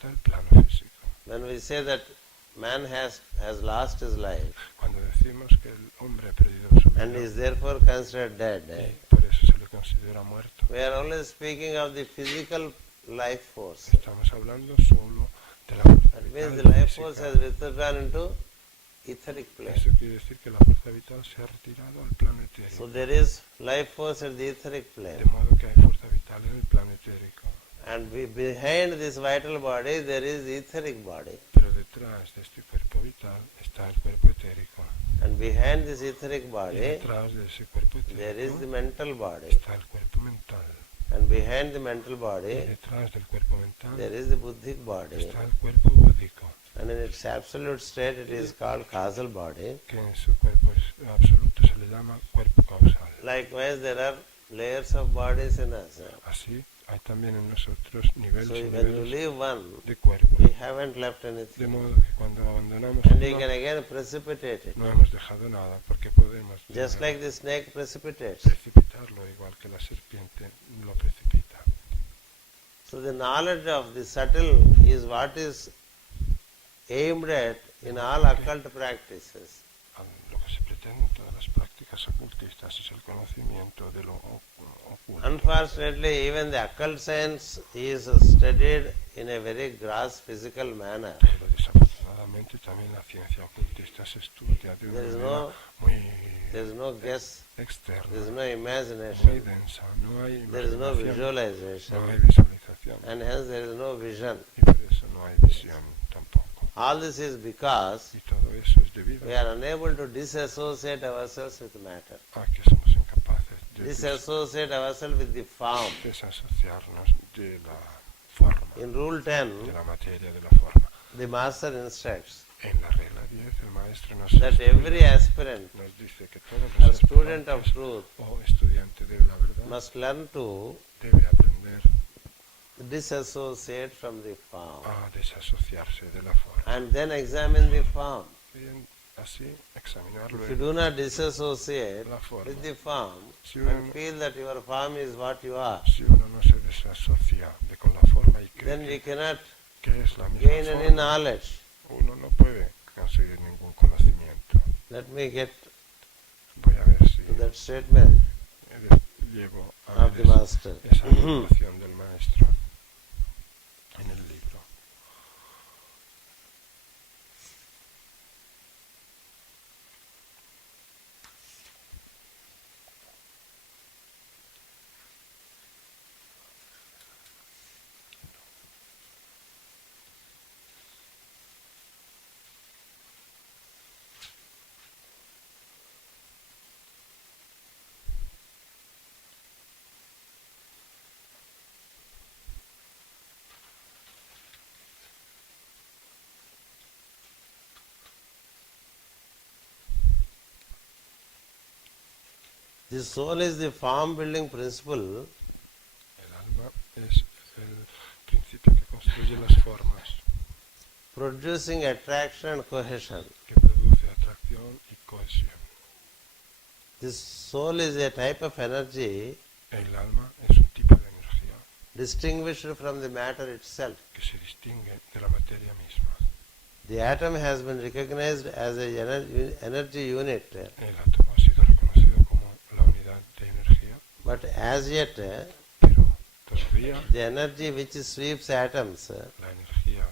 importa el plano físico. When we say that man has lost his life Cuando decimos que el hombre ha perdido su vida and is therefore considered dead, y por eso se le considera muerto, we are only speaking of the physical life force. estamos hablando solo de la fuerza That means the vital life force física. has withdrawn into etheric plane. Eso quiere decir que la fuerza vital se ha retirado al plano etérico. So there is life force at the etheric De plane. modo que hay fuerza vital en el plano etérico. And behind this vital body there is the etheric body. Pero detrás de este cuerpo vital está el cuerpo etérico. And behind this etheric Y body detrás de ese cuerpo there is the etérico mental body. está el cuerpo mental. And behind the mental Y body detrás del cuerpo mental there is the buddhic body. está el cuerpo búdico, And in its absolute state it is called causal body. que en su cuerpo absoluto se le llama cuerpo causal. Likewise there are layers of bodies in us. Así hay también en nosotros niveles So y when you niveles leave one, de cuerpo. we haven't left De anything. modo que cuando abandonamos And we uno, can again precipitate it. no hemos dejado nada, porque podemos Just like the snake precipitates. precipitarlo, igual que la serpiente lo precipita. So the knowledge of the subtle is what is aimed at in all occult practices. Lo que se pretende en todas las prácticas ocultistas es el conocimiento de lo oculto. Unfortunately, even the occult science is studied in a very gross physical manner. Pero desafortunadamente también la ciencia ocultista se estudia de una There is manera muy There is no guess, externa, there is no muy imagination, densa, no hay there is no imaginación, no visualization, hay visualización, and hence there is no vision. y por eso no hay visión tampoco. All this is because Y todo eso es debido we are unable to disassociate ourselves with matter. a que somos incapaces de Disassociate ourselves with the form. desasociarnos de la forma, In Rule 10, de la materia, de la forma. the Master instructs En la regla 10 el maestro nos that every aspirant nos dice que todos or los student of aspirantes truth o estudiante de la verdad must learn to debe aprender disassociate from the form a desasociarse de la forma. and then examine the form. Bien, así examinar If you luego do not disassociate la forma. with the form Si uno, and feel that your form is what you are, si uno no se desasocia con la forma y then we cree cannot que es la gain misma any forma, knowledge. uno no puede conseguir ningún conocimiento. Let me get Voy a ver si to that statement llevo a of the ver Master. esa afirmación del maestro en el libro. The soul is the form building principle El alma es el principio que construye las formas, producing attraction and cohesion. que produce atracción y cohesión. This soul is a type of energy El alma es un tipo de energía distinguished from the matter itself. que se distingue de la materia misma. The atom has been recognized as an energy unit, El átomo ha sido reconocido como la unidad de energía, but as yet pero todavía the energy which sweeps atoms la energía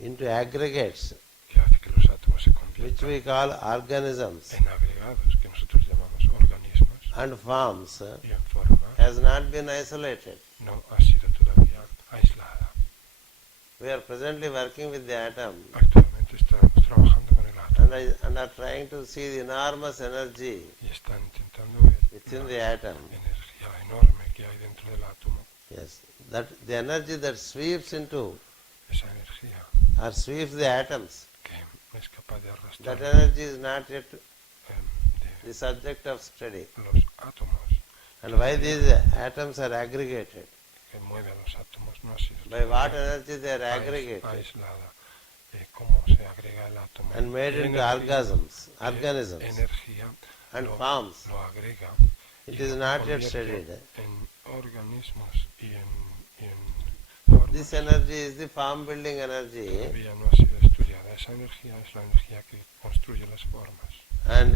into aggregates, que hace que los átomos se which conviertan we call organisms, en agregados, que nosotros llamamos organismos, and forms, y en forma, has not been isolated. no ha sido todavía aislada. We are presently working with the atom Actualmente estamos trabajando con el átomo and are trying to see the enormous energy y están intentando ver within la the atom. energía enorme que hay dentro del átomo. Yes, that the energy that sweeps into Esa energía or sweeps the atoms, que es capaz de that arrastrar energy is not yet de the subject of study. los átomos, And why these atoms are aggregated? que mueve a los átomos, no ha sido By what todavía energy they are aggregated aislada. Cómo se agrega el átomo. and made into organisms, Energía and lo, forms. lo agrega. It y is lo not yet convierte studied. en organismos y en formas. this energy is the form building energy, todavía no ha sido estudiada. Esa energía es la energía que construye las formas. and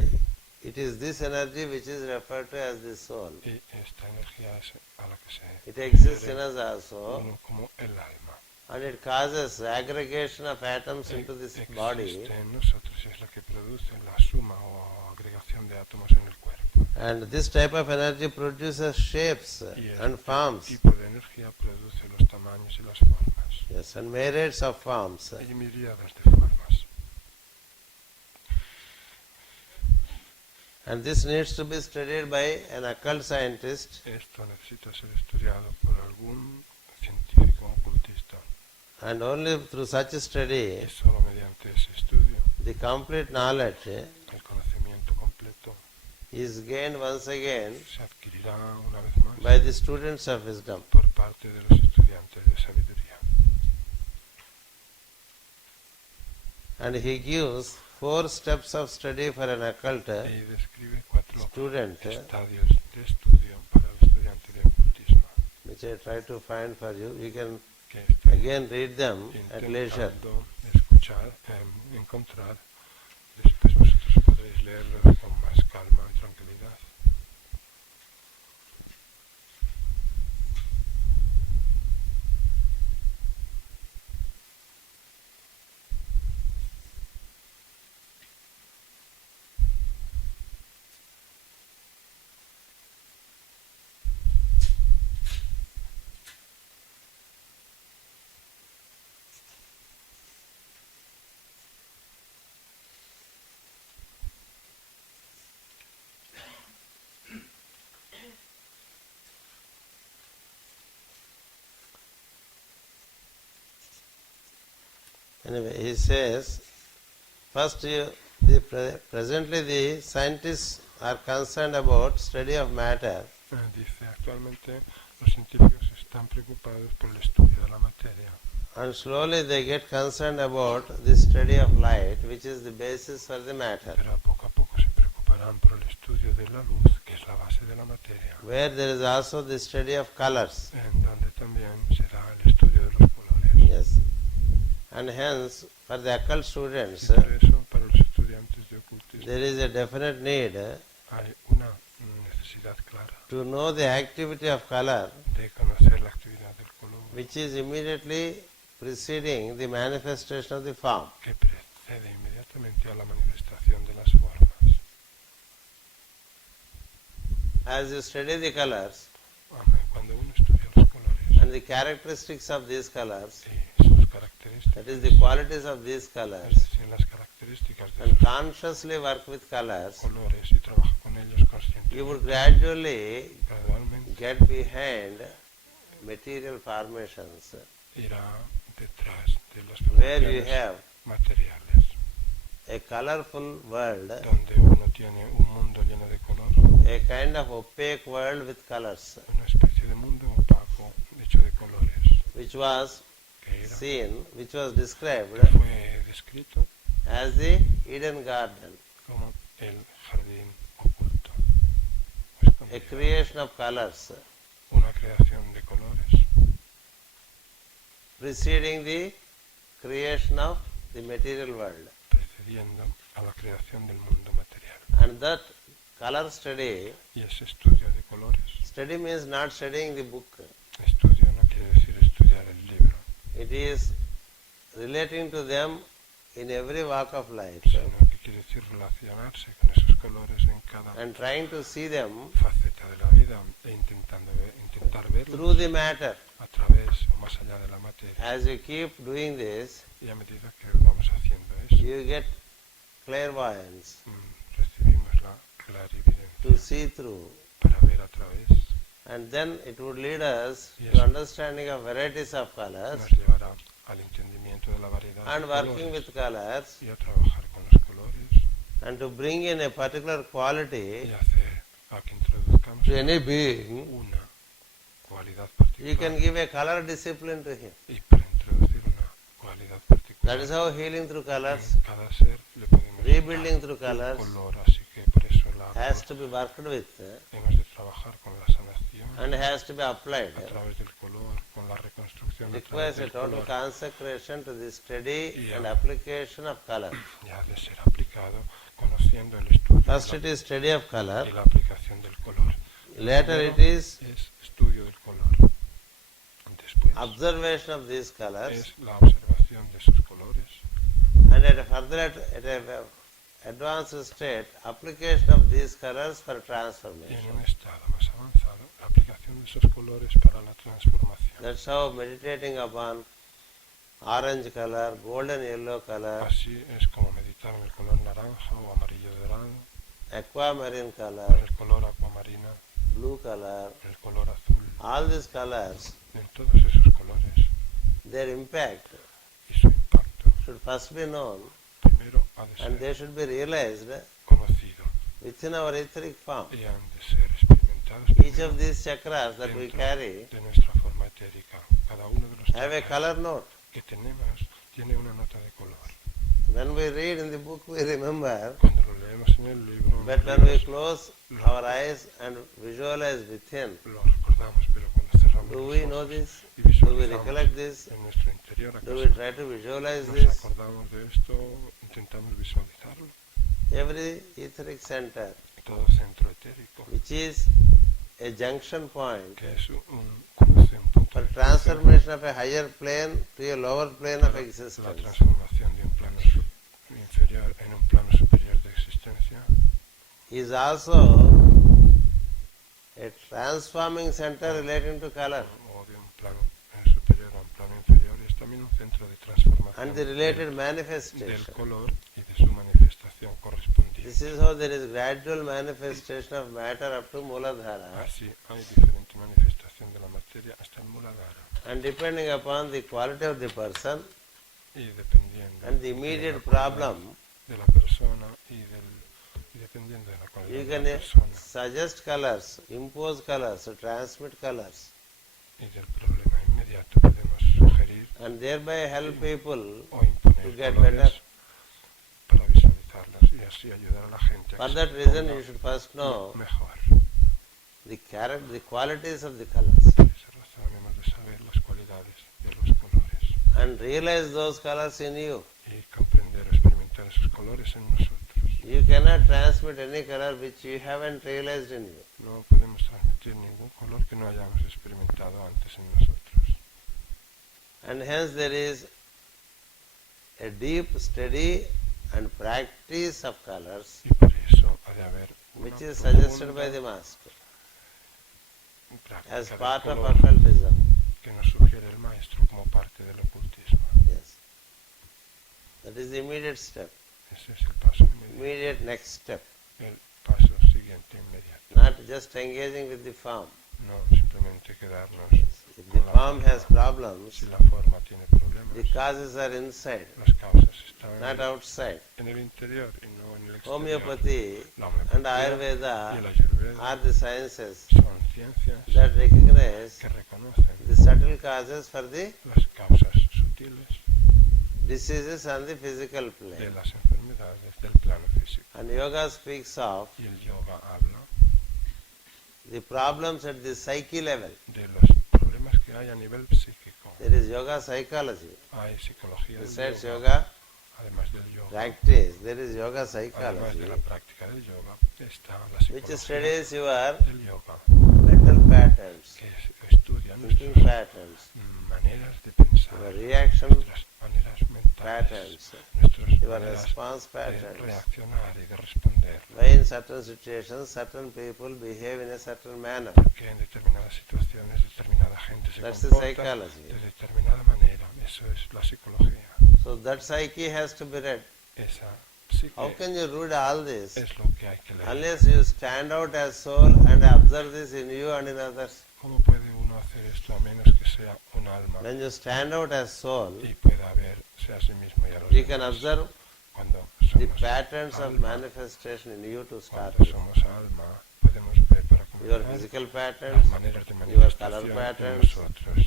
it is this energy which is referred to as the soul. Y esta energía es a la que se It exists in refiere us also, uno como el alma. and it causes aggregation of atoms into this body, Existe en nosotros, es la que produce la suma o agregación de átomos en el cuerpo. and this type of energy produces shapes Y and este forms. tipo de energía produce los tamaños y las formas. Yes, and myriads of forms. Hay miríadas de formas. And this needs to be studied by an occult scientist, Esto necesita ser estudiado por algún científico ocultista. and only through such a study Y solo mediante ese estudio, the complete knowledge el conocimiento completo is gained once again se adquirirá una vez más by the students of wisdom. por parte de los estudiantes de sabiduría. And he gives 4 steps of study for an occult Y describe 4 student, estadios de estudio para el estudiante de ocultismo, which I try to find for you. You can que estoy again read them at leisure. intentando escuchar, encontrar. Después vosotros podréis leerlos con más calma y tranquilidad. Anyway, he says, presently the scientists are concerned about study of matter, Dice, actualmente los científicos están preocupados por el estudio de la materia, and slowly they get concerned about the study of light, which is the basis for the matter, pero a poco se preocuparán por el estudio de la luz, que es la base de la materia, where there is also the study of colors. en donde también será el estudio de los colores. Yes. And hence, for the occult students, Y por eso, para los estudiantes de ocultismo, there is a definite need hay una necesidad clara to know the activity of color, de conocer la actividad del color, which is immediately preceding the manifestation of the form. que precede inmediatamente a la manifestación de las formas. As you study the colors Cuando uno estudia los colores and the characteristics of these colors, y sus características, that is the qualities of these es colors, decir, las características de and esos consciously work with colors, colores y trabaja con ellos you would conscientemente, gradually gradualmente get behind material formations, irá detrás de las where you formaciones have materiales, a colorful world, donde uno tiene un mundo lleno de color, a kind of opaque world with colors, una especie de mundo opaco hecho de colores, which was que era, seen, which was described que fue descrito as the Eden Garden, como el jardín oculto, a escondido, creation of colors, una creación de colores preceding the creation of the material world. precediendo a la creación del mundo material. And that color study, Y ese estudio de colores, study means not studying the book. estudio no quiere decir estudiar el libro, It is relating to them in every walk of life sino que quiere decir relacionarse con esos colores en cada and trying to see them faceta de la vida e intentar verlos through the matter. a través o más allá de la materia. As you keep doing this, Y a medida que vamos haciendo eso, you get clairvoyance recibimos la clarividencia to see through. para ver a través. And then it would lead us Yes. to understanding of varieties of colors Nos llevará al entendimiento de la variedad and de working colores with colors y a trabajar con los colores and to bring in a particular quality y hacer a que introduzcamos to any being. una cualidad You can particular give a color discipline to him. y para introducir una cualidad particular That is how healing through colors, en cada ser le podemos rebuilding through dar un colors color, así que por eso has to be worked with hemos de trabajar con la sanación and has to be applied. a través del color, con la reconstrucción concentración a requires través a del total color consecration to the study Yeah. and application of color. y ha de ser aplicado conociendo el estudio First it is study of y color, la aplicación del color. later Primero it is es estudio del color. Después observation of these colors, es la observación de sus colores and at a advanced state, application of these colors for y en transformation. un estado más avanzado la aplicación de esos colores para la transformación. That's how meditating upon orange color, golden yellow color, Así es como meditar en el color naranja o amarillo dorado, aquamarine en color, el color acuamarina, blue color, en el color azul, all these colors, en todos esos colores their impact y su impacto. should first be known, Primero ha de and ser they should be realized conocido within our etheric form. y han de ser experimentados Each primero of these chakras that we dentro carry de nuestra forma etérica. Cada uno de los have a chakras color note. que tenemos tiene una nota de color. When we read in the book, we remember, Cuando lo leemos en el libro, but when we close our eyes and visualize within, lo recordamos, pero cuando cerramos do los we know ojos this? y Do we visualizamos recollect this? en nuestro interior, Do we ¿acaso try to visualize nos this? acordamos de esto? ¿Intentamos visualizarlo? Every etheric center, Todo centro etérico, which is a junction point que es un cruce, un punto for de cruce transformation of a higher plane to a lower plane of para la existence, transformación de un plano inferior en un plano superior de existencia, is also a transforming center relating to color o de un plano superior a un plano inferior, es también un centro de transformación and the related del manifestation. color y de su manifestación correspondiente. This is how there is gradual manifestation of matter up to Muladhara, Así hay diferente manifestación de la materia hasta el Muladhara, and depending upon the quality of the person y dependiendo and the de la immediate cualidad problem, de la persona y dependiendo de la cualidad you de can la persona suggest colors, impose colors, transmit colors, y del problema inmediato podemos sugerir and thereby help people o imponer to get colores better. para visualizarlos y así ayudar a la gente a For que that se reason, ponga you should first know mejor. the qualities of the colors Por esa razón hemos de saber las cualidades de los colores and realize those colors in you. y comprender o experimentar esos colores en nosotros. You cannot transmit any color which you haven't realized in you. No podemos transmitir ningún color que no hayamos experimentado antes en nosotros. And hence there is a deep study and practice of colors Y por eso ha de haber una which is suggested by profunda the Master práctica as del part of color occultism. que nos sugiere el maestro como parte del ocultismo. Yes. That is the immediate step, Ese es el paso inmediato, immediate next step. el paso siguiente inmediato. Not just engaging with the form. No simplemente quedarnos If the con la form has forma. problems, Si la forma tiene problemas, the causes are inside, las causas están not outside. en el interior y no en el exterior. Homeopathy La and homeopatía y Ayurveda el ayurveda are the sciences son ciencias that recognize que reconocen the subtle causes for the las causas sutiles diseases on the physical de plane. las enfermedades del plano físico. And yoga speaks of Y el yoga habla the problems at the psyche level. de los problemas que hay a nivel psíquico. There is yoga psychology. Hay psicología del Besides yoga, yoga además del yoga, practice, there is yoga además psychology, de la práctica del yoga, está la which psicología studies your del yoga, mental patterns, que estudia thinking nuestras patterns, maneras de pensar, your reaction nuestras maneras mentales, patterns, nuestras your maneras response de patterns. reaccionar y de responder. Why in certain situations, certain people behave in a certain manner. Porque en determinadas situaciones determinada gente se That's the comporta psychology. de determinada manera. Eso es la psicología. So that psyche has to be read. Esa psique How can you read all this es lo que hay que leer. unless you stand out as soul and observe this in you and in others? ¿Cómo puede uno hacer esto a menos que sea un alma When you stand out as soul, y pueda verse a sí mismo y a los you can demás? observe Cuando the somos patterns of alma, manifestation in you to start cuando with. somos alma, podemos ver para Your comenzar physical las patterns, maneras de your manifestación color en patterns, nosotros,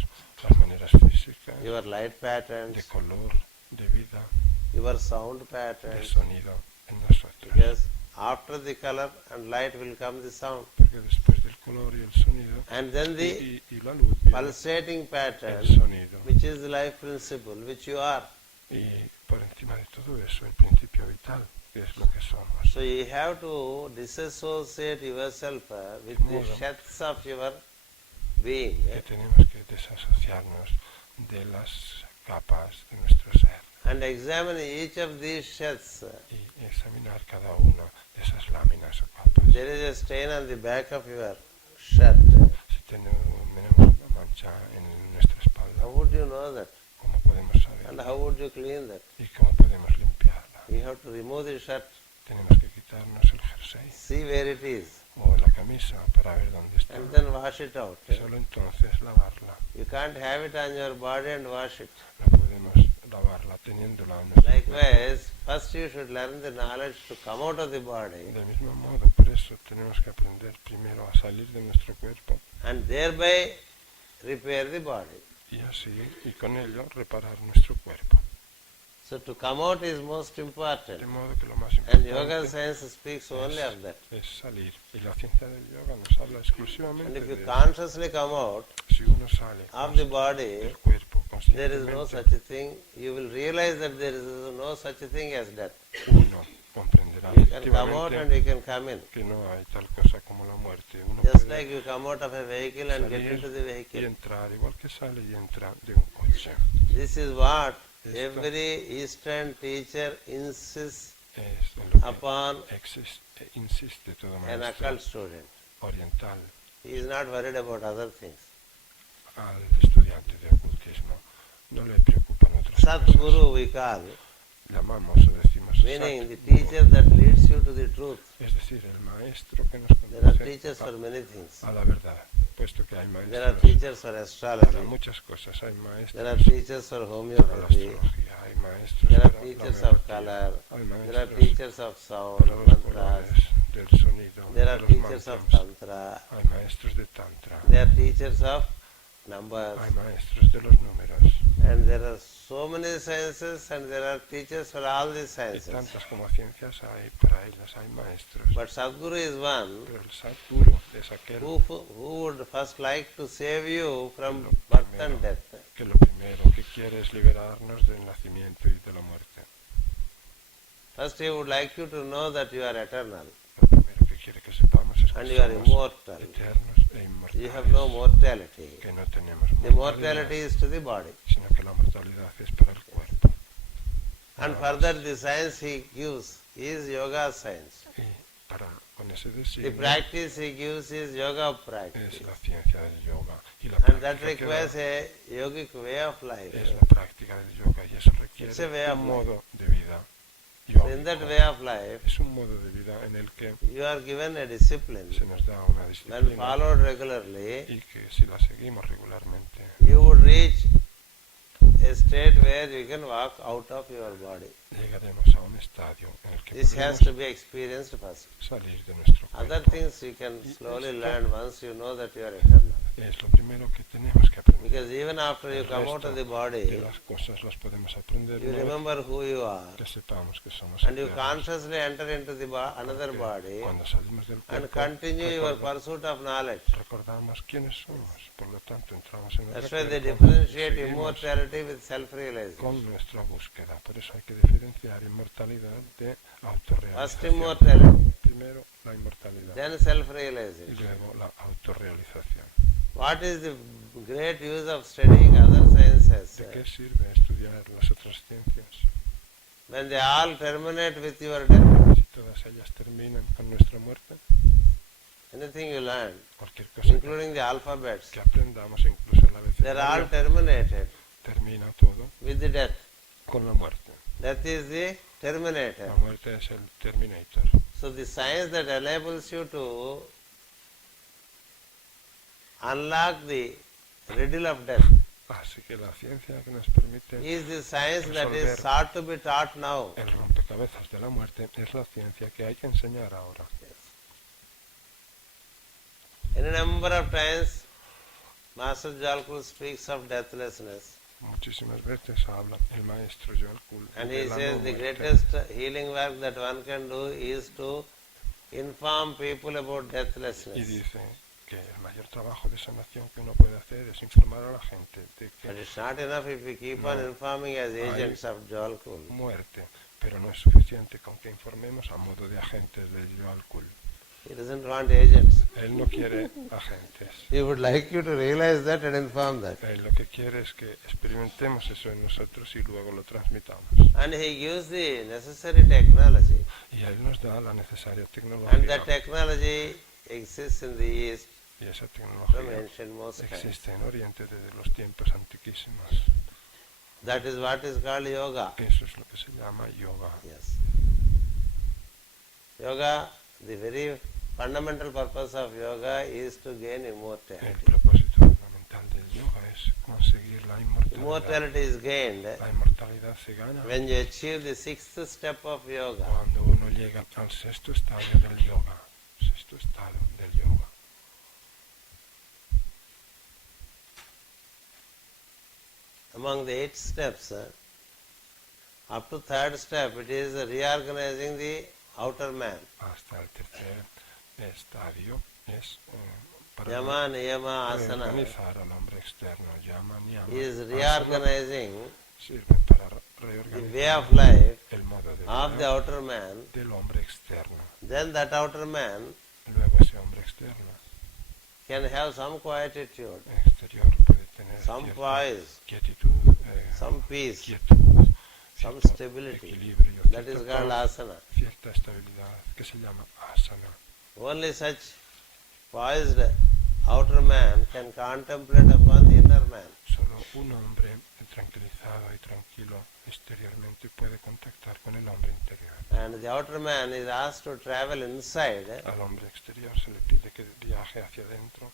las maneras físicas, your light de patterns, color, de vida, your sound de patterns. sonido en nosotros. Because after the color and light will come the sound. Porque después del color y el sonido, and then the y la luz viene pulsating pattern, el sonido, which is the life principle, which you are. y por encima de todo eso el principio vital, que es lo que somos. So you have to disassociate yourself with the sheds of your being. Que tenemos que desasociarnos de las capas de nuestro ser And examine each of these sheds. y examinar cada una de esas láminas o capas. There is a stain on the back of your shirt. Si tenemos una mancha en nuestra espalda, How would you know that? ¿cómo podemos saber? And how would you clean that? ¿Y cómo podemos limpiarla? You have to remove the shirt, Tenemos que quitarnos el jersey see where it is, o la camisa para ver dónde está. and then wash it out. Y solo entonces lavarla. You can't have it on your body and wash it. No podemos lavarla teniéndola en nuestro cuerpo. Likewise, first you should learn the knowledge to come out of the body, Del mismo modo, por eso tenemos que aprender primero a salir de nuestro cuerpo and thereby repair the body. y así, y con ello, reparar nuestro cuerpo. So to come out is most important. De modo que lo más And yoga importante science speaks only of that. es salir. Y la ciencia del yoga nos habla And exclusivamente if you de eso. consciously come out Si uno sale of the body, del cuerpo there is no conscientemente, such a thing. You will realize that there is no such a thing as death. uno comprenderá You can come out and efectivamente you can come in. que no hay tal cosa como la muerte. Uno Just puede like you come out of a vehicle and get salir into the y vehicle. entrar, igual que sale y entra de un coche. This is what Esto every Eastern teacher insists es en lo que upon insiste todo an maestro occult student. oriental He is not worried about other things. al estudiante de ocultismo. No le preocupan otras Sadguru cosas. we call, Llamamos o decimos meaning the Satguru, teacher that leads you to the truth. es decir, el maestro que nos There are conduce teachers for many things. a la verdad, puesto que hay There are maestros teachers for para astrology. muchas cosas. Hay There are maestros teachers for para la homeopathy. astrología, hay maestros There are para la teachers of homeopatía, color. hay There are maestros teachers of sound, para los mantras. colores, del sonido, There de are los teachers of mantras, tantra. hay maestros de tantra, There are teachers of numbers. hay maestros de los números, And there are so many sciences and there are teachers for all these y sciences. tantas como ciencias hay, para ellas hay maestros. But Sadguru is one Pero el Sadguru es aquel who would first like to save you from Lo birth primero. and death. que lo primero que quiere es liberarnos del nacimiento y de la muerte. First he would like you to know that you are eternal Lo primero que quiere que sepamos es and que you are somos immortal. eternos e You have no inmortales, mortality. que no tenemos The mortality mortalidad, is to the body. sino que la mortalidad es para el cuerpo. And Nada further más. the science he gives is yoga science. Y para, con ese The designio practice he gives is yoga es practice. la ciencia del yoga. Y la And that práctica que da requires a yogic way of life. es la práctica del yoga y eso It's a way requiere of un life. modo de vida So in that yógico. way of life, Es un modo de vida en el que you are given a discipline. se nos da una When disciplina followed regularly, y que si la seguimos regularmente you would reach a state where you can walk out of your body. llegaremos a un estadio en el que This has podremos to be experienced first. salir de nuestro Other cuerpo. things you can slowly esto- learn once you know that you are eternal. Es lo primero que tenemos que aprender. Because even after you El come out resto of the de body, las cosas las podemos aprender you una vez remember who you are. que sepamos que somos And you eternos. consciously enter into the another Porque body cuando salimos del and cuerpo continue your pursuit of knowledge. recordamos quiénes somos. Por lo tanto, entramos en el That's why they cuerpo, differentiate seguimos immortality with self-realization. con nuestra búsqueda. Por eso hay que diferenciar inmortalidad de First autorrealización. immortality, Primero la inmortalidad then y self-realization. luego la autorrealización. What is the great use of studying other sciences? ¿De qué sirve estudiar las otras ciencias When they all terminate with your death, si todas ellas terminan con nuestra muerte? anything you learn, Cualquier cosa including the alphabets, que aprendamos, incluso el they're all abecedario, terminated termina todo with the death. con la muerte. Death is the terminator. La muerte es el terminator. So the science that enables you to unlock the riddle of death Así que la ciencia que nos permite is the science that is resolver sought to be taught now. el rompecabezas de la muerte es la ciencia que hay que enseñar ahora. In a number of times, Master Jalkul speaks of deathlessness. Muchísimas veces habla el maestro Joel Kuhl And de he la says no the muerte. greatest healing work that one can do is to inform people about Y deathlessness. dice que el mayor trabajo de sanación que uno puede hacer es informar a la gente de que But it's not enough if we keep on No informing as hay agents of Jolkul. muerte, pero no es suficiente con que informemos a modo de agentes de Yoalkul. He doesn't want agents. Él no quiere agentes. He would like you to realize that and inform that. Él lo que quiere es que experimentemos eso en nosotros y luego lo transmitamos. And he gives the necessary technology. Y Él nos da la necesaria And tecnología. that technology exists in the East Y esa from tecnología ancient most times. existe en Oriente desde los tiempos antiquísimos. That is what is called yoga. Eso es lo que se llama yoga. Yes. Yoga, the very fundamental purpose of yoga is to gain El immortality. propósito fundamental del yoga es conseguir la inmortalidad. Immortality is gained La inmortalidad se gana when you achieve the sixth step of yoga. cuando uno llega al sexto estadio del yoga. Sexto estado del yoga. Among the 8 steps, up to third step, it is reorganizing the outer man. Hasta el tercer estadio es para Yama, niyama, asana. reorganizar al hombre externo. Yama, niyama, He is asana, reorganizing sirve para the way reorganizar of life el modo de of the vida outer man. del hombre externo. Then that outer man Luego ese hombre externo, can have some quietude, exterior, puede tener some cierta poise, quietud, some peace, quietud, some cierto stability. equilibrio, That is cierta called paz, asana. cierta estabilidad, que se llama asana. Only such poised outer man can contemplate upon the inner man. Solo un hombre tranquilizado y tranquilo exteriormente puede contactar con el hombre interior. And the outer man is asked to travel inside Al hombre exterior se le pide que viaje hacia adentro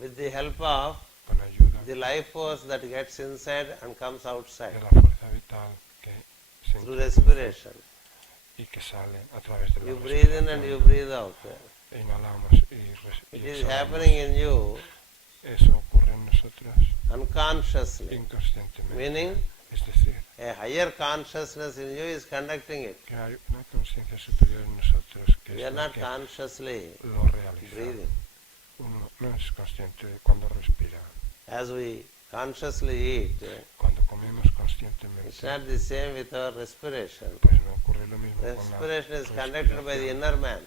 with the help of con ayuda the life force that gets inside and comes outside de la fuerza vital que se through introduce respiration. y que sale a través de la You breathe in and you respiración. breathe out. Inhalamos y It is exhalamos. happening in you Eso ocurre en nosotros unconsciously, inconscientemente. meaning Es decir, a higher consciousness in you is conducting it. que hay una conciencia superior en nosotros que We es are la not que consciously lo realiza. breathing. Uno no es consciente de cuando respira. As we consciously eat, Cuando comemos it's conscientemente, not the same with our respiration. pues no ocurre lo mismo con la Respiration is conducted by the respiración. inner man.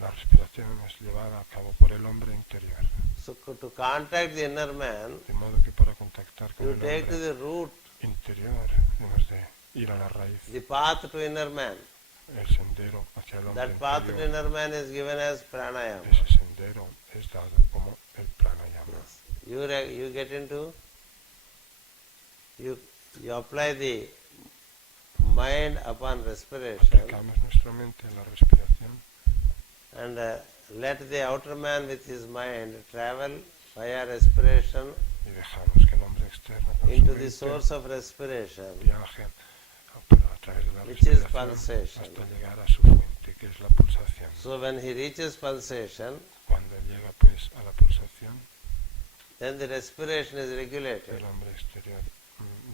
La respiración es llevada a cabo por el hombre interior. So to contact the inner man, De modo que para contactar con you el take to hombre the root, interior hemos de ir a la raíz, the path to inner man. el sendero hacia el hombre That path to interior. inner man is given as pranayama. Ese sendero es dado como el pranayama. Yes. You get into, you apply the mind upon respiration Aplicamos nuestra mente en la respiración and let the outer man with his mind travel via respiration y dejamos que el hombre externo con su into the mente source of respiration, viaje a través de la which is respiración pulsation. hasta llegar a su fuente, que es la pulsación. So when he reaches pulsation, Cuando llega pues a la pulsación, then the respiration is regulated. el hombre exterior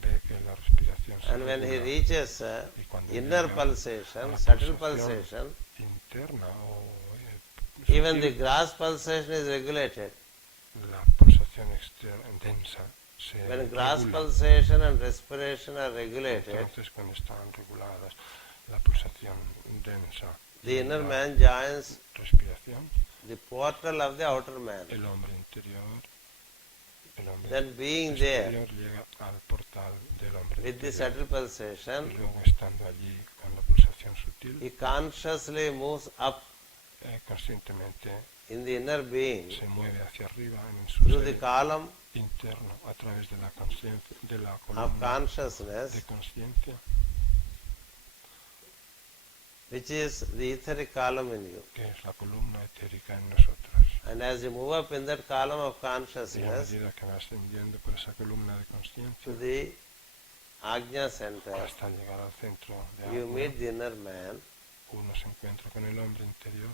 ve que la respiración se And when he regula. reaches Y cuando inner llega pulsation, a la subtle pulsación pulsation, interna o even the sutil, gross pulsation is regulated. la pulsación densa se When gross regula. pulsation and respiration are regulated, Entonces cuando están reguladas la pulsación densa the y inner la man joins respiración, the portal of the outer man. el hombre interior, el hombre Then being there exterior llega al portal del hombre with the interior. subtle pulsation, Y luego estando allí con la pulsación sutil, he consciously moves up conscientemente in the inner being se mueve hacia arriba en su through the ser column interno a través de la conciencia, de la of columna de consciousness, conciencia, which is the etheric column in you. que es la columna etérica en nosotros. And as you move up in that column of Y a consciousness medida que vas ascendiendo por esa columna de to conciencia the Ajna center, hasta llegar al centro de you Ajna, meet the inner man uno se encuentra con el hombre interior,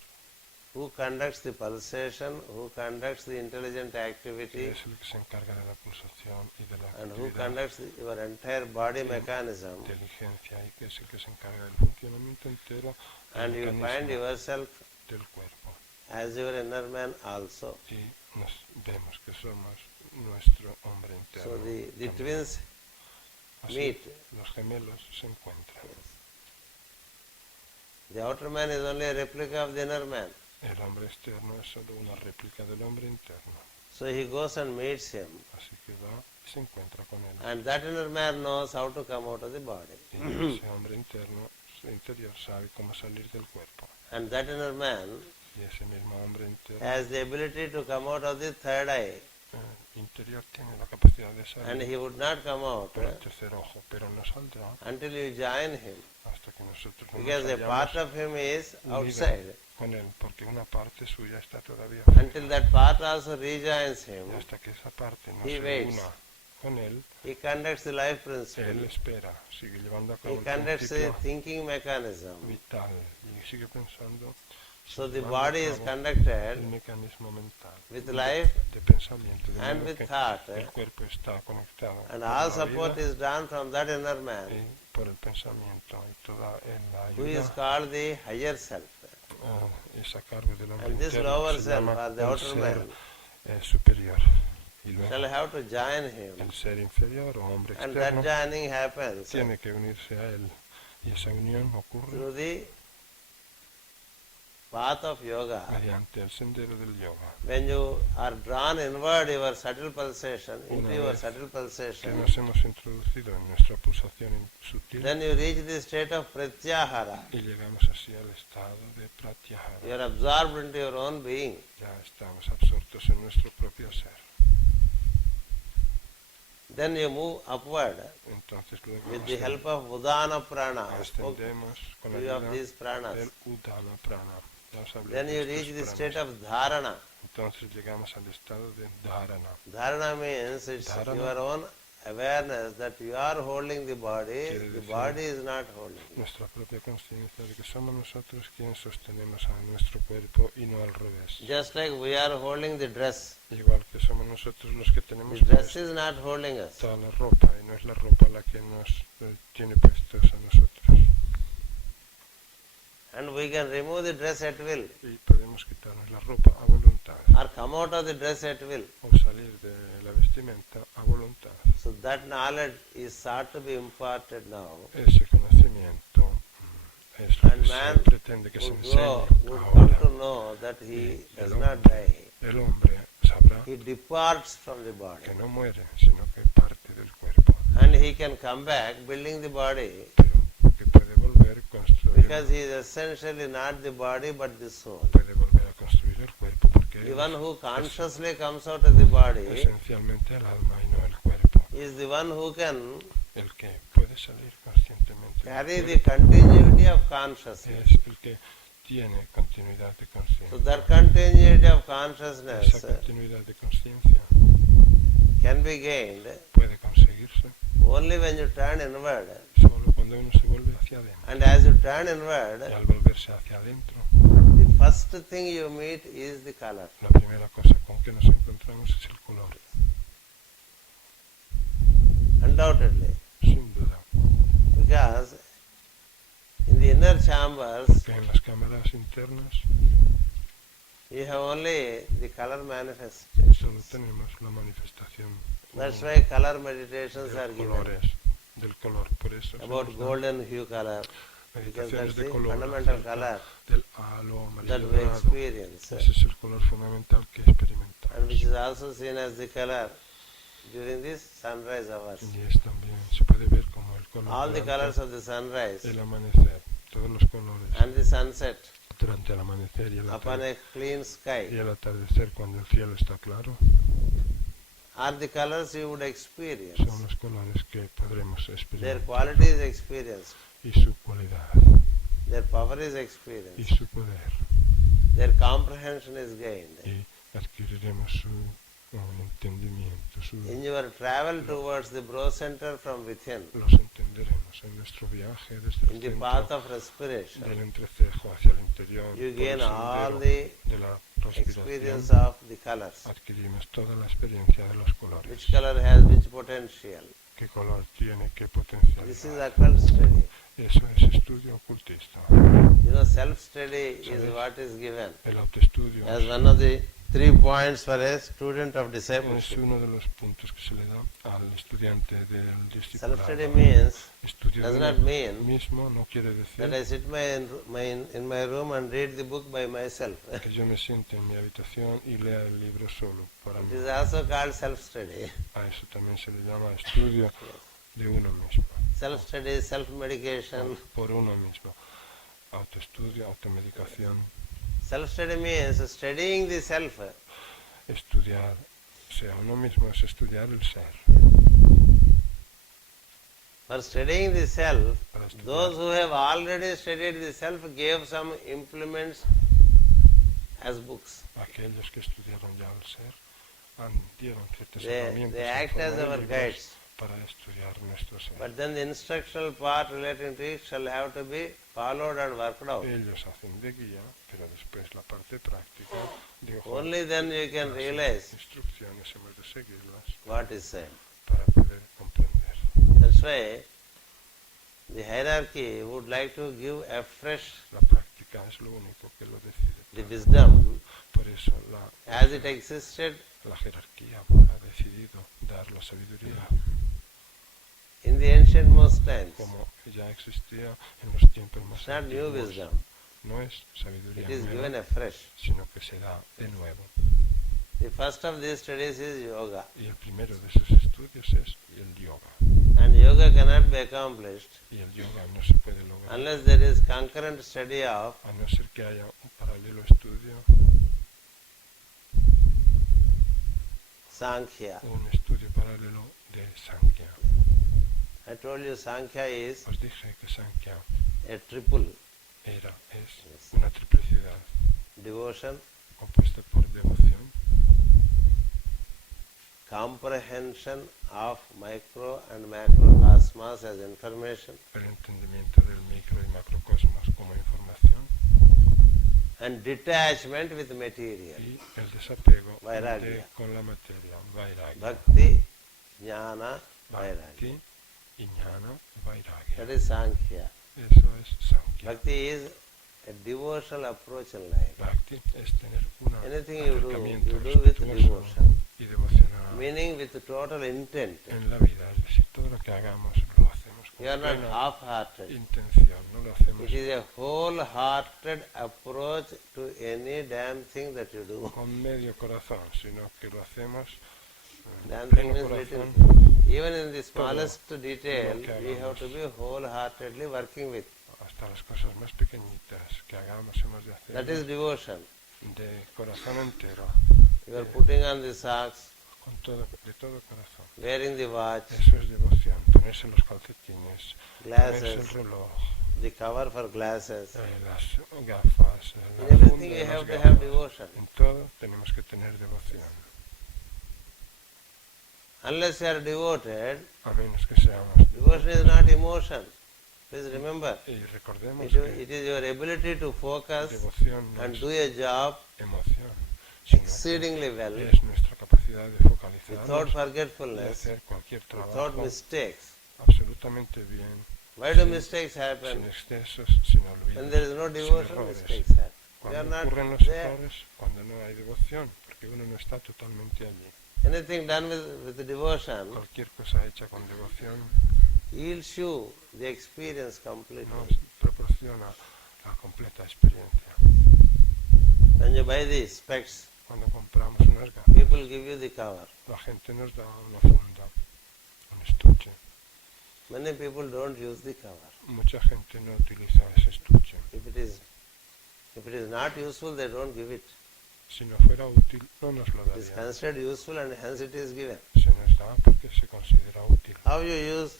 who conducts the pulsation, who conducts the intelligent que activity, es el que se encarga de la pulsación y de la and who actividad conducts your entire body de mechanism. inteligencia y que es el que se encarga del funcionamiento entero del And you find mecanismo yourself del cuerpo. as your inner man also. y nos vemos que somos nuestro hombre So interno. the también. twins Así, meet. los gemelos se encuentran. The outer man is only a replica of the inner man. El hombre externo es solo una réplica del hombre interno. So he goes and meets him, Así que va y se encuentra con él. and that inner man knows how to come out of the body. Y ese hombre interno, su interior, sabe cómo salir del cuerpo. And that inner man Y ese mismo hombre interno, has the ability to come out of the third eye, interior tiene la capacidad de and salir he would not come out por el tercer ojo, pero no saldrá until you join him, hasta que nosotros no because nos a part hayamos of him is unido outside. con él, porque una parte suya está todavía Until that part also rejoins him, y hasta que esa parte no he se waits. una con él, he conducts the life él principle, espera, sigue llevando a cabo he el conducts the principio thinking mechanism. vital y sigue pensando. So the llevando a body is cabo conducted el mecanismo mental with life de pensamiento, de and modo with que thought, el cuerpo está conectado and con all la support vida is done from that inner man, y por el pensamiento y toda la who is ayuda called the higher self. es a cargo del hombre And this interno, lower que se self, llama or the el outer ser man, superior, y shall luego have to join him. el ser inferior o hombre And that externo joining happens tiene que unirse a él, y esa unión ocurre through the path of yoga. mediante el sendero del yoga. When you are drawn inward, your subtle pulsation, into Una your vez subtle que pulsation, nos hemos introducido en nuestra pulsación sutil then you reach the state of pratyahara. y llegamos así al estado de You pratyahara, are absorbed into your own being. ya estamos absortos en nuestro propio ser. Then you move upward Entonces luego with the help of Udana Prana. I spoke ascendemos con to la you of ayuda these pranas. del Udana Prana. Ya os hablé Then de you estos reach the pranas. state of Dharana. Entonces llegamos al estado de Dharana. Dharana means it's Dharana. your own awareness that you are holding the body, Quiere the decir- body is not holding you. Nuestra propia conciencia de que somos nosotros quienes sostenemos a nuestro cuerpo y no al revés. Just like we are holding the dress. Igual que somos nosotros los que tenemos The dress puesta is not holding us. toda la ropa y no es la ropa la que nos tiene puestos a nosotros. And we can remove the dress at will Y podemos quitarnos la ropa a voluntad or come out of the dress at will. o salir de la vestimenta a voluntad. So that knowledge is sought to be imparted now. Ese conocimiento es lo And que man se pretende que se would enseñe would come ahora. to know that he Y does el not hombre, die. el hombre sabrá He departs from the body. que no muere, sino que parte del cuerpo, And he can come back building the body pero que puede volver a construir, because he is essentially not the body but the soul. puede volver a construir el cuerpo porque The él one who es consciously comes out of the body esencialmente el alma y no el cuerpo. is the one who can El que puede salir conscientemente carry del the cuerpo continuity of consciousness. es el que tiene continuidad de So conciencia. that continuity of Esa consciousness continuidad de conciencia can be gained puede conseguirse only when you turn inward. solo cuando uno se vuelve hacia adentro. And as you turn inward, Y al volverse hacia adentro, the first thing you meet is the color. la primera cosa con que nos encontramos es el color, Undoubtedly. sin duda. Because in the inner chambers, Porque en las cámaras internas you have only the color solo manifestations. tenemos la manifestación That's why color meditations de are given. colores, del color. Por eso About hacemos golden hue color. Because meditaciones that's de the color fundamental acerca color del halo that amarillo we dorado. experience. Ese es el color fundamental que experimentamos. And which is also seen as the color during this sunrise hours. Y es también, se puede ver como el color All the durante colors of the sunrise el amanecer, todos los colores and the sunset durante el amanecer y el upon a clean y sky el atardecer cuando el cielo está claro, are the colors you would experience. son los colores que podremos Their experimentar quality is experienced. y su cualidad Their power is y experienced. su poder, Their comprehension is gained. y adquiriremos su entendimiento, In your travel towards the brow center from within, los entenderemos en nuestro viaje desde in el the path centro of respiration, del entrecejo hacia el interior, you por gain el all sendero the de la respiración, experience of the colors. adquirimos toda la experiencia de los colores. Which color has which potential. ¿Qué color tiene? ¿Qué potencial? This is occult study. Eso es estudio ocultista. Self-study is ¿Sabes? what is given El autoestudio as one of the 3 points for a student of es discipleship. uno de los puntos que se le da al estudiante del discipulado. Self-study means, Estudio does de not uno mean mismo no quiere that decir I sit in my room and read the book by myself. que yo me siente en mi habitación y lea el libro solo para It mí. is also called self-study. A eso también se le llama estudio de uno mismo. Self-study, self-medication. Por uno mismo. Autoestudio, automedicación. Self-study means studying the self. Estudiarse a uno mismo es estudiar el ser. For studying the self, Para estudiar. those who have already studied the self gave some implements as books. Aquellos que estudiaron ya el ser dieron ciertas They herramientas act en as forma de our libros guides. para estudiar nuestro ser. But then the instructional part relating to it shall have to be followed and worked out. Ellos hacen de guía, pero después la parte práctica de Only then you can realize instrucciones hemos de seguirlas what is said. para poder comprender. That's why the hierarchy would like to give afresh La práctica es lo único que lo decide. the wisdom Por eso as it existed la jerarquía ha decidido dar la sabiduría in the ancient most times. como ya existía en los tiempos más It's not new antiguos. wisdom. No es sabiduría It is nueva, given afresh. sino que se da de nuevo. The first of these studies is yoga. Y el primero de esos estudios es el yoga. And yoga cannot be accomplished Y el yoga no se puede lograr unless there is concurrent study of a no ser que haya un paralelo estudio, Sankhya. un estudio paralelo de Sankhya. I told you Sankhya is Os dije que Sankhya a triple es una triplicidad devotion, compuesta por devoción, comprehension of micro and macrocosmos as information, el entendimiento del micro y macrocosmos como información and detachment with material. y el desapego Vairagya. con la materia, vairagya. Bhakti, jnana, vairagya. Bhakti, jnana, vairagya. That is Sankhya. Eso es Sankhya. Bhakti is a devotional approach in life. Bhakti es tener un Anything you do, acercamiento you do with respetuoso devotion. y devocional Meaning with total intent. en la vida. Es decir, todo lo que hagamos lo hacemos con You are not plena half-hearted. intención, no lo hacemos It is a wholehearted approach to any damn thing that you do. con medio corazón, sino que lo hacemos Damn pleno thing means corazón. little. Even in the smallest detail, lo que we have to hagamos. be wholeheartedly working with. Hasta las cosas más pequeñitas que hagamos hemos de hacer That is devotion. de corazón entero, You are putting on the socks, de todo corazón. wearing the watch, Eso es devoción, ponerse los calcetines, ponerse el glasses, reloj, the cover for glasses. las gafas, In la everything funda you de las have to have gafas. devotion. En todo tenemos que tener devoción, Unless you are devoted, a menos que seamos devotion is not emotion. Please remember, y recordemos it que is your ability to focus devoción no and es do a job emoción, sino exceedingly que well, es nuestra capacidad de without focalizarnos y forgetfulness, hacer cualquier without trabajo mistakes. absolutamente bien, Why do sin- mistakes sin happen? excesos, sin When olvidos, there is no sin devotion, errores. mistakes happen. You are Cuando not ocurren los there. errores, cuando no hay devoción, porque uno no está totalmente allí. Anything done with devotion Cualquier cosa hecha con devoción yields you the experience completely. nos proporciona la completa experiencia. When you buy the specs, Cuando compramos unas gafas, people give you the cover. la gente nos da una funda, un estuche. Many people don't use the cover. Mucha gente no utiliza ese estuche. If it is not useful, they don't give it. Si no fuera útil, no nos lo It is darían. considered useful and hence it is given. Se nos da porque se considera útil. How you use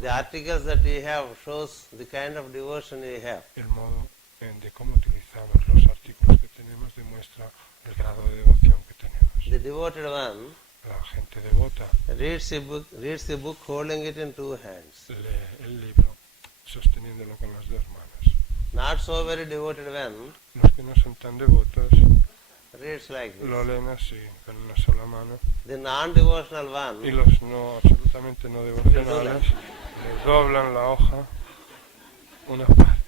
the articles that you have shows the kind of devotion you have. El modo de cómo utilizamos los artículos que tenemos demuestra el grado de devoción que tenemos. The devoted one La gente devota reads the book holding it in two hands. lee el libro sosteniéndolo con las dos manos. Not so very devoted one Los que no son tan devotos reads like lo this. leen así, con una sola mano. The non-devotional Y one, los no, absolutamente no devocionales, le doblan la hoja una parte.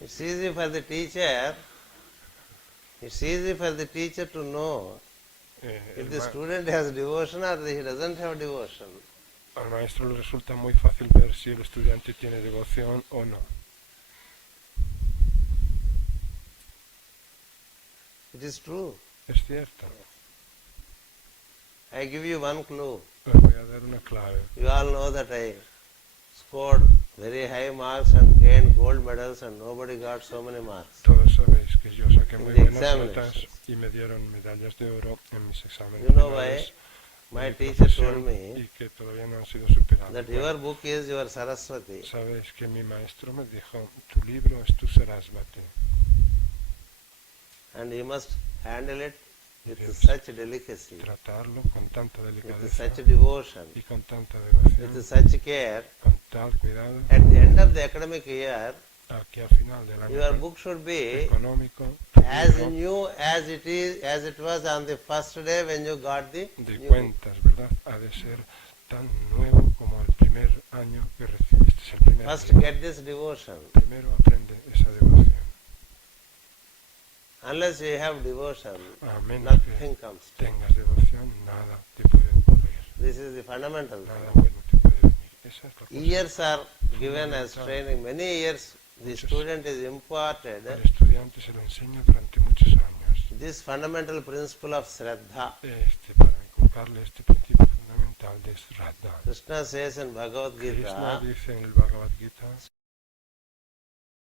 it's easy for the teacher. It's easy for the teacher to know if El the student has devotion or he doesn't have devotion. al maestro le resulta muy fácil ver si el estudiante tiene devoción o no. It is true. Es cierto. I give you one clue. Os voy a dar una clave. You all know that I scored very high marks and gained gold medals and nobody got so many marks. Todos sabéis que yo saqué muy In the buenas notas examinations. y me dieron medallas de oro en mis exámenes You know finales why? de My mi teacher profesión told me y que todavía no han sido superadas. that your book is your Saraswati. Sabéis que mi maestro me dijo, tu libro es tu Sarasvati. And you must handle it with Debes such delicacy, tratarlo con tanta with delicadeza such devotion, y con tanta with devoción, such care. con tal cuidado, At the end of the academic year, que al final del your año book should be económico, tu as libro new as it was on the first day when you got the de new book. cuentas, ¿verdad? Ha de ser tan nuevo como el primer año que recibiste el primer First libro. get this devotion. Primero aprende esa devoción. Unless you have devotion, A menos nothing que comes to you. tengas devoción, nada te puede ocurrir. This is the fundamental Nada thing. bueno te puede venir. Esa es la cosa. Years are given as training. Many years the student is imparted Al estudiante se lo enseña durante muchos años. this fundamental principle of Shraddha. Para inculcarle este principio fundamental de Shraddha. Krishna says in Bhagavad Krishna Gita, dice en el Bhagavad Gita,